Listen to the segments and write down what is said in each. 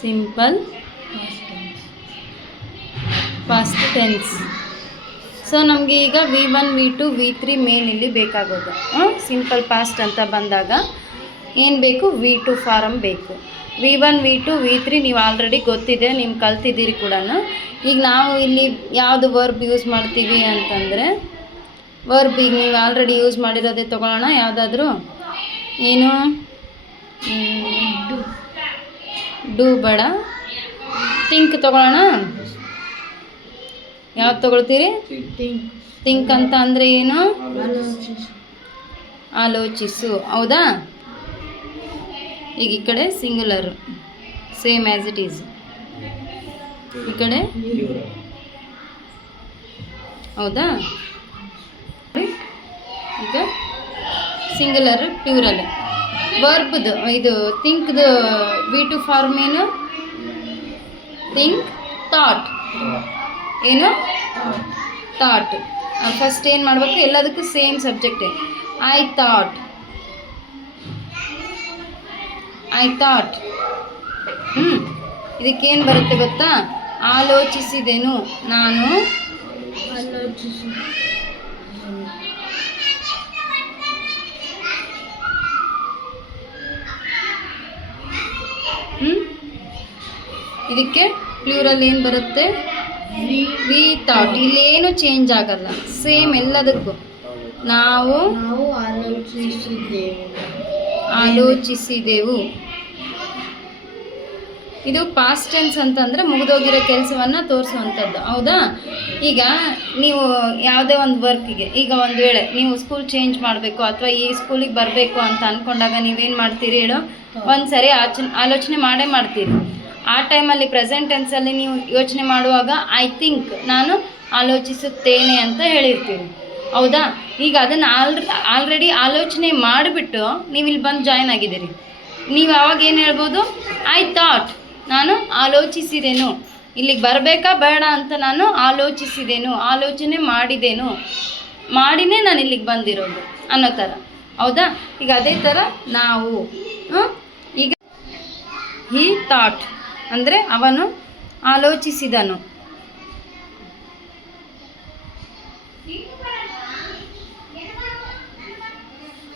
Simple past tense. So ನಮಗೆ ಈಗ V1 V2 V3 main ಇಲ್ಲಿ ಬೇಕಾಗೋದು. ಸಿಂಪಲ್ ಪಾಸ್ಟ್ ಅಂತ ಬಂದಾಗ ಏನು ಬೇಕು, V2 ಫಾರಮ್ ಬೇಕು. V1 V2 V3 ನೀವು ಆಲ್ರೆಡಿ ಗೊತ್ತಿದೆ, ನೀವು ಕಲ್ತಿದ್ದೀರಿ ಕೂಡ. ಈಗ ನಾವು ಇಲ್ಲಿ ಯಾವುದು ವರ್ಬ್ ಯೂಸ್ ಮಾಡ್ತೀವಿ ಅಂತಂದರೆ, ವರ್ಬ್ ಈಗ ನೀವು ಆಲ್ರೆಡಿ ಯೂಸ್ ಮಾಡಿರೋದೇ ತೊಗೊಳ್ಳೋಣ. ಯಾವುದಾದ್ರೂ ಏನು, ಡೂ ಬೇಡ, ಥಿಂಕ್ ತೊಗೊಳ್ಳೋಣ. ಯಾವ್ದು ತೊಗೊಳ್ತೀರಿ? ಥಿಂಕ್ ಅಂತ ಅಂದರೆ ಏನು? ಆಲೋಚಿಸು. ಹೌದಾ? ಈಗ ಈ ಕಡೆ singular, same as it is. ಈ ಕಡೆ ಹೌದಾ? ಈಗ ಸಿಂಗುಲರ್ ಪ್ಯೂರಲ್. ವರ್ಬ್ದು ಇದು ಥಿಂಕ್ದು V2 ಫಾರ್ಮ್ ಏನು? Think, thought. ಏನು? ಥಾಟ್. ಫಸ್ಟ್ ಏನು ಮಾಡಬೇಕು, ಎಲ್ಲದಕ್ಕೂ ಸೇಮ್ ಸಬ್ಜೆಕ್ಟೇ. I thought. ಇದಕ್ಕೇನು ಬರುತ್ತೆ ಗೊತ್ತಾ? ಆಲೋಚಿಸಿದೆನು, ನಾನು ಇದಕ್ಕೆ ಪ್ಲೂರಲ್ ಏನು ಬರುತ್ತೆ? We thought. ಇಲ್ಲೇನು ಚೇಂಜ್ ಆಗಲ್ಲ, ಸೇಮ್ ಎಲ್ಲದಕ್ಕೂ. ನಾವು ಆಲೋಚಿಸಿದೆವು. ಇದು ಪಾಸ್ಟ್ ಟೆನ್ಸ್ ಅಂತಂದರೆ ಮುಗಿದೋಗಿರೋ ಕೆಲಸವನ್ನು ತೋರಿಸುವಂಥದ್ದು. ಹೌದಾ? ಈಗ ನೀವು ಯಾವುದೇ ಒಂದು ವರ್ಕಿಗೆ, ಈಗ ಒಂದು ವೇಳೆ ನೀವು ಸ್ಕೂಲ್ ಚೇಂಜ್ ಮಾಡಬೇಕು ಅಥವಾ ಈ ಸ್ಕೂಲಿಗೆ ಬರಬೇಕು ಅಂತ ಅಂದ್ಕೊಂಡಾಗ ನೀವೇನು ಮಾಡ್ತೀರಿ ಹೇಳೋ? ಒಂದು ಸರಿ ಆಲೋಚನೆ ಮಾಡೇ ಮಾಡ್ತೀರಿ. ಆ ಟೈಮಲ್ಲಿ ಪ್ರೆಸೆಂಟ್ ಟೆನ್ಸಲ್ಲಿ ನೀವು ಯೋಚನೆ ಮಾಡುವಾಗ ಐ ಥಿಂಕ್, ನಾನು ಆಲೋಚಿಸುತ್ತೇನೆ ಅಂತ ಹೇಳಿರ್ತೀರಿ. ಹೌದಾ? ಈಗ ಅದನ್ನು ಆಲ್ರೆಡಿ ಆಲೋಚನೆ ಮಾಡಿಬಿಟ್ಟು ನೀವು ಇಲ್ಲಿ ಬಂದು ಜಾಯ್ನ್ ಆಗಿದ್ದೀರಿ. ನೀವು ಆವಾಗ ಏನು ಹೇಳ್ಬೋದು? ಐ ಥಾಟ್, ನಾನು ಆಲೋಚಿಸಿದೆನು. ಇಲ್ಲಿಗೆ ಬರಬೇಕಾ ಬೇಡ ಅಂತ ನಾನು ಆಲೋಚಿಸಿದೆನು, ಆಲೋಚನೆ ಮಾಡಿನೇ ನಾನು ಇಲ್ಲಿಗೆ ಬಂದಿರೋದು ಅನ್ನೋ ಥರ. ಹೌದಾ? ಈಗ ಅದೇ ಥರ ನಾವು ಈಗ ಹಿ ಥಾಟ್ ಅಂದರೆ ಅವನು ಆಲೋಚಿಸಿದನು.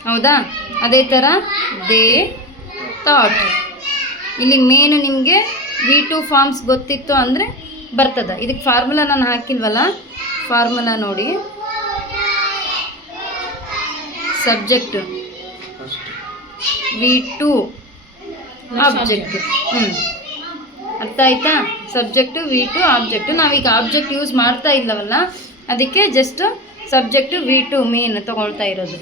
ಹೌದಾ? ಅದೇ ಥರ ದೇ ಥಾಟ್. ಇಲ್ಲಿ ಮೇನು ನಿಮಗೆ V2 ಫಾರ್ಮ್ಸ್ ಗೊತ್ತಿತ್ತು ಅಂದರೆ ಬರ್ತದೆ. ಇದಕ್ಕೆ ಫಾರ್ಮುಲಾ ನಾನು ಹಾಕಿಲ್ವಲ್ಲ, ಫಾರ್ಮುಲಾ ನೋಡಿ. Subject V2 object. ಅರ್ಥ ಆಯ್ತಾ? Subject V2 object. ನಾವೀಗ ಆಬ್ಜೆಕ್ಟ್ ಯೂಸ್ ಮಾಡ್ತಾ ಇಲ್ಲವಲ್ಲ, ಅದಕ್ಕೆ ಜಸ್ಟ್ ಸಬ್ಜೆಕ್ಟು V2 ಮೇನ್ ತೊಗೊಳ್ತಾ ಇರೋದು.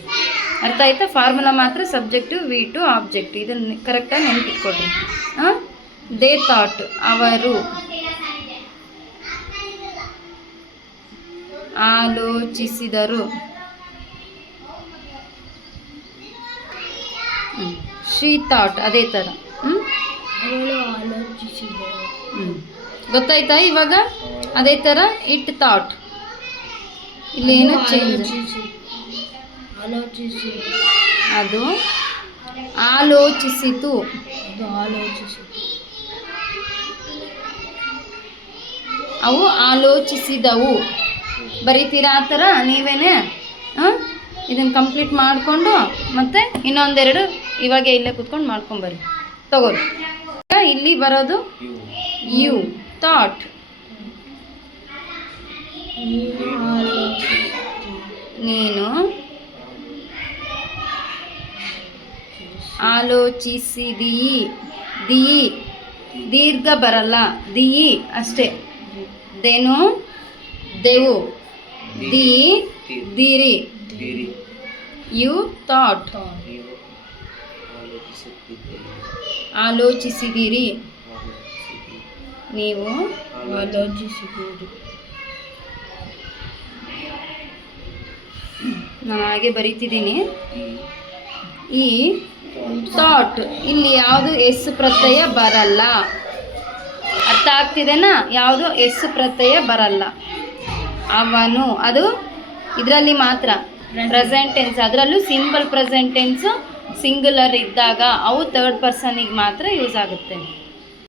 ಅರ್ಥ ಆಯ್ತಾ? ಫಾರ್ಮುಲಾ ಮಾತ್ರ ಸಬ್ಜೆಕ್ಟು V2 ಆಬ್ಜೆಕ್ಟ್. ಇದನ್ನು ಕರೆಕ್ಟಾಗಿ ನೆನಪಿಟ್ಕೊಡ್ರಿ. ದೇ ಥಾಟ್, ಅವರು ಆಲೋಚಿಸಿದರು. ಶಿ ಥಾಟ್, ಅದೇ ಥರ. ಗೊತ್ತಾಯ್ತಾ ಇವಾಗ? ಅದೇ ಥರ ಇಟ್ ಥಾಟ್. ಇಲ್ಲೇನು ಚೇಂಜ್? ಅದು ಆಲೋಚಿಸಿತು. ಅವು ಆಲೋಚಿಸಿದವು. ಬರೀತೀರಾ ಆ ಥರ ನೀವೇನೆ? ಇದನ್ನು ಕಂಪ್ಲೀಟ್ ಮಾಡಿಕೊಂಡು ಮತ್ತೆ ಇನ್ನೊಂದೆರಡು ಇವಾಗೆ ಇಲ್ಲೇ ಕೂತ್ಕೊಂಡು ಮಾಡ್ಕೊಂಬರ್ರಿ. ತಗೋರಿ. ಇಲ್ಲಿ ಬರೋದು ಯು ಥಾಟ್. ನೀನು ಆಲೋಚಿಸಿದೀಯಿ. ದಿಯಿ ದೀರ್ಘ ಬರಲ್ಲ, ದಿಯಿ ಅಷ್ಟೇ. ದೇನು ದೇವು, ದಿ ದಿರಿ. ಯು ಥಾಟ್, ಆಲೋಚಿಸಿದಿರಿ. ನೀವು ಆಲೋಚಿಸಿದಿರಿ. ನಾನು ಹಾಗೆ ಬರೀತಿದ್ದೀನಿ. ಈ ಥಾಟ್ ಇಲ್ಲಿ ಯಾವುದು ಎಸ್ ಪ್ರತ್ಯಯ ಬರಲ್ಲ. ಅರ್ಥ ಆಗ್ತಿದೆನಾ? ಯಾವುದು ಎಸ್ ಪ್ರತ್ಯಯ ಬರಲ್ಲ. ಅವನು, ಅದು ಇದರಲ್ಲಿ ಮಾತ್ರ ಪ್ರೆಸೆಂಟ್ ಟೆನ್ಸ್. ಅದರಲ್ಲೂ ಸಿಂಪಲ್ ಪ್ರೆಸೆಂಟ್ ಟೆನ್ಸು ಸಿಂಗುಲರ್ ಇದ್ದಾಗ ಅವು ಥರ್ಡ್ ಪರ್ಸನಿಗೆ ಮಾತ್ರ ಯೂಸ್ ಆಗುತ್ತೆ.